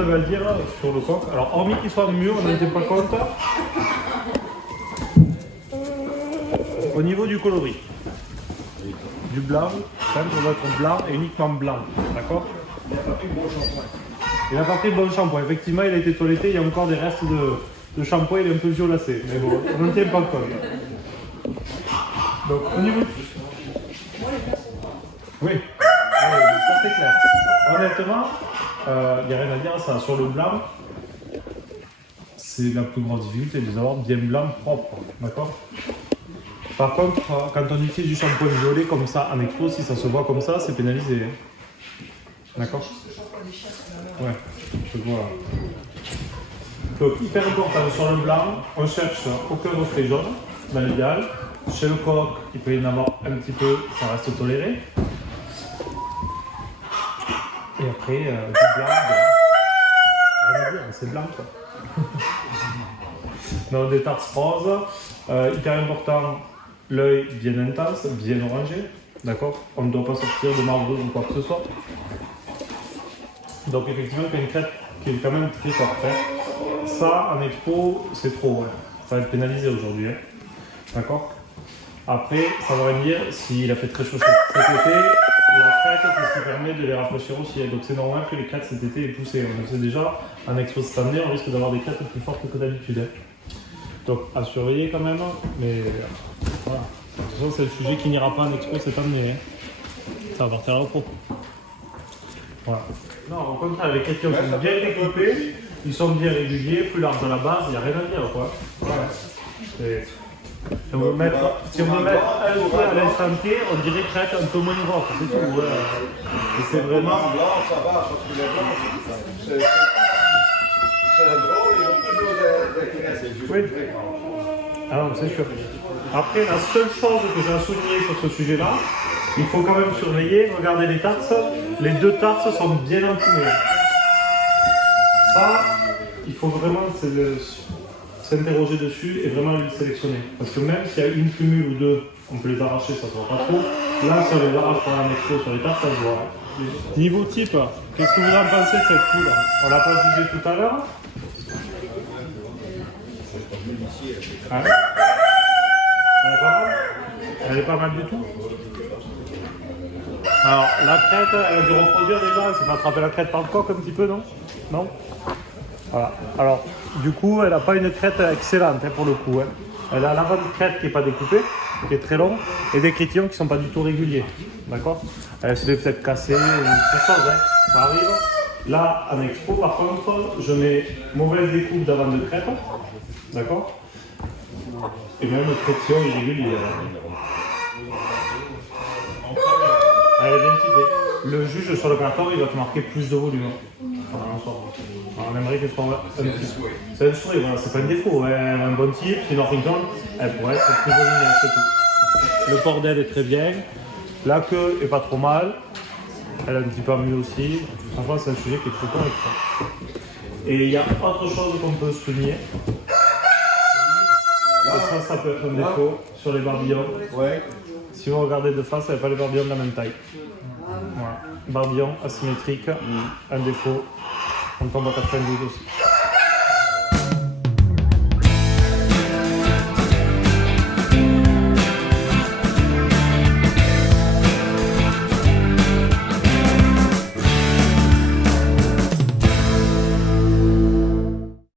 avez à dire sur le coq? Alors, hormis qu'il soit mûr, on n'en tient pas compte. Au niveau du coloris, du blanc, ça doit être blanc et uniquement blanc, d'accord? Il n'a pas pris le bon shampoing. Il n'a pas pris le bon shampoing. Effectivement, il a été toiletté, il y a encore des restes de shampoing, il est un peu violacé. Mais bon, on n'en tient pas compte. Donc, au niveau... Oui, ça c'est clair. Honnêtement, il n'y a rien à dire, ça. Sur le blanc, c'est la plus grande difficulté de les avoir bien blanc, propre, d'accord? Par contre, quand on utilise du shampoing violet comme ça en expo, si ça se voit comme ça, c'est pénalisé. Hein. D'accord? Ouais, voilà. Donc, hyper important, sur le blanc, on cherche aucun reflet jaune, dans l'idéal. Chez le coq, il peut y en avoir un petit peu, ça reste toléré. Et après, du blanc, rien à dire, c'est blanc quoi. Donc, des tartes roses, hyper important, l'œil bien intense, bien orangé, d'accord? On ne doit pas sortir de marbre ou quoi que ce soit. Donc effectivement, il y a une crête qui est quand même très forte. Hein. Ça, en expo, c'est trop. Hein. Ça va être pénalisé aujourd'hui. Hein. D'accord? Après, ça va rien dire s'il a fait très chaud cet été. La crête, c'est ce qui permet de les rafraîchir aussi. Donc c'est normal que les crêtes cet été aient poussé. On le sait déjà, en expo cette année, on risque d'avoir des crêtes plus fortes que d'habitude. Hein. Donc à surveiller quand même. Mais voilà. De toute façon, c'est le sujet qui n'ira pas en expo cette année. Hein. Ça va partir à la pro. Voilà. Non, au contraire, les questions sont bien découpées, ils sont bien réguliers, plus larges à la base, il n'y a rien à dire quoi. Voilà. Si on veut mettre un peu à l'instant T, on dirait crête un peu moins grosse, c'est tout. Ouais. Et c'est vraiment. Blanc, ça va, parce que les blancs, c'est drôle, ils ont toujours des crêtes, c'est juste très grand. Ah non, c'est sûr. Après, la seule chose que j'ai à souligner sur ce sujet-là, il faut quand même surveiller, regarder les tarses. Les deux tarses sont bien empilées. Ça, il faut vraiment s'interroger dessus et vraiment les sélectionner. Parce que même s'il y a une cumule ou deux, on peut les arracher, ça ne se voit pas trop. Là, si on les arrache par un expo sur les tarses, ça se voit. Niveau type, qu'est-ce que vous en pensez de cette poudre? On l'a pas jugé tout à l'heure. Hein? Elle est pas mal? Elle est pas mal du tout? Alors, la crête, elle a dû reproduire déjà, elle s'est fait attraper la crête par le coq un petit peu, non? Non? Voilà. Alors, du coup, elle n'a pas une crête excellente hein, pour le coup. Hein. Elle a l'avant-crête qui n'est pas découpée, qui est très long, et des crétillons qui ne sont pas du tout réguliers. D'accord? Elle se fait peut-être casser ou quelque chose, hein. Ça arrive. Là, en expo, par contre, je mets mauvaise découpe d'avant de crête. D'accord? Et même le crétillon irrégulier. Elle est bien typée. Le juge sur le carton, il va te marquer plus de volume. On aimerait que ce soit c'est un souhait, voilà, c'est pas un défaut. Elle a un bon type, c'est une Orpington, elle pourrait être plus volumineuse, c'est tout. Le port d'aile est très bien. La queue est pas trop mal. Elle a un petit peu mieux aussi. Enfin, c'est un sujet qui est très correct. Et il y a autre chose qu'on peut souligner. Ça peut être un défaut sur les barbillons. Ouais. Si vous regardez de face, elle n'a pas les barbillons de la même taille. Voilà. Barbillon asymétrique, un défaut. On tombe à 92 aussi.